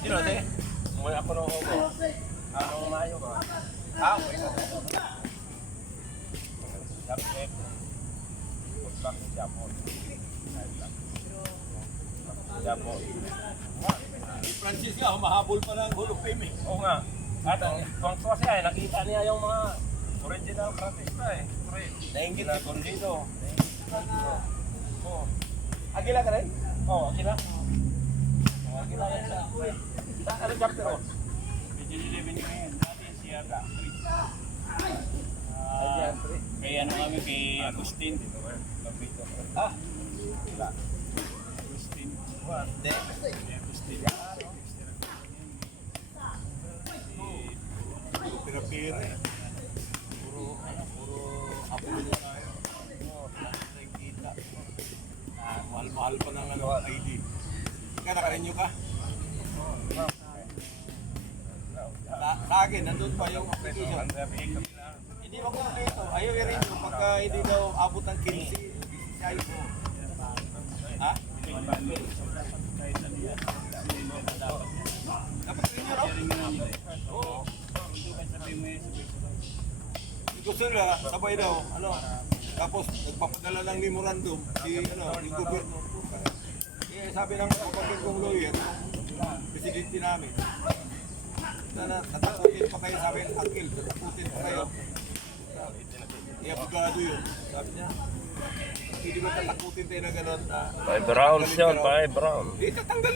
Sino si? Umuwi ako ng Ogo. Anong Mayo ba? Okay na. Sabi ko, pag Japon. Japon. Si Francis nga, humahabol pa ng Hall of Fame eh. Oo nga. At ang tuwang-tuwa siya, nakita niya yung mga original artista eh. Nainggit si Condito. Oo. Agila ka rin? Oo, Agila. Agila yan siya. Ano chapter o? Medyo 11 yun ngayon. Dati siya kay ano kami, kay Agustin. Ah? Agustin. Hindi. Kay Agustin. Pira-pira eh. Puro apolo tayo. Nakikita. Mahal-mahal pa ng ID. Ika, nakarenyo ka? Sa akin, nandun pa yung application. Hindi mo kumpleto. Ayaw i-renew pagka hindi daw abot ng 15. Ha? Dapat renew raw? Oo. Gusto nila, sabay daw, tapos nagpapadala ng memorandum yung gobyerno. Sabi ng kapatid kong lawyer, presidente namin, natakutin pa kayo, sabi ng akil, natakutin pa kayo. Abogado yun, sabi niya. Hindi ba tatakutin tayo na gano'n? 5 rounds yun, 5 rounds. Tatanggal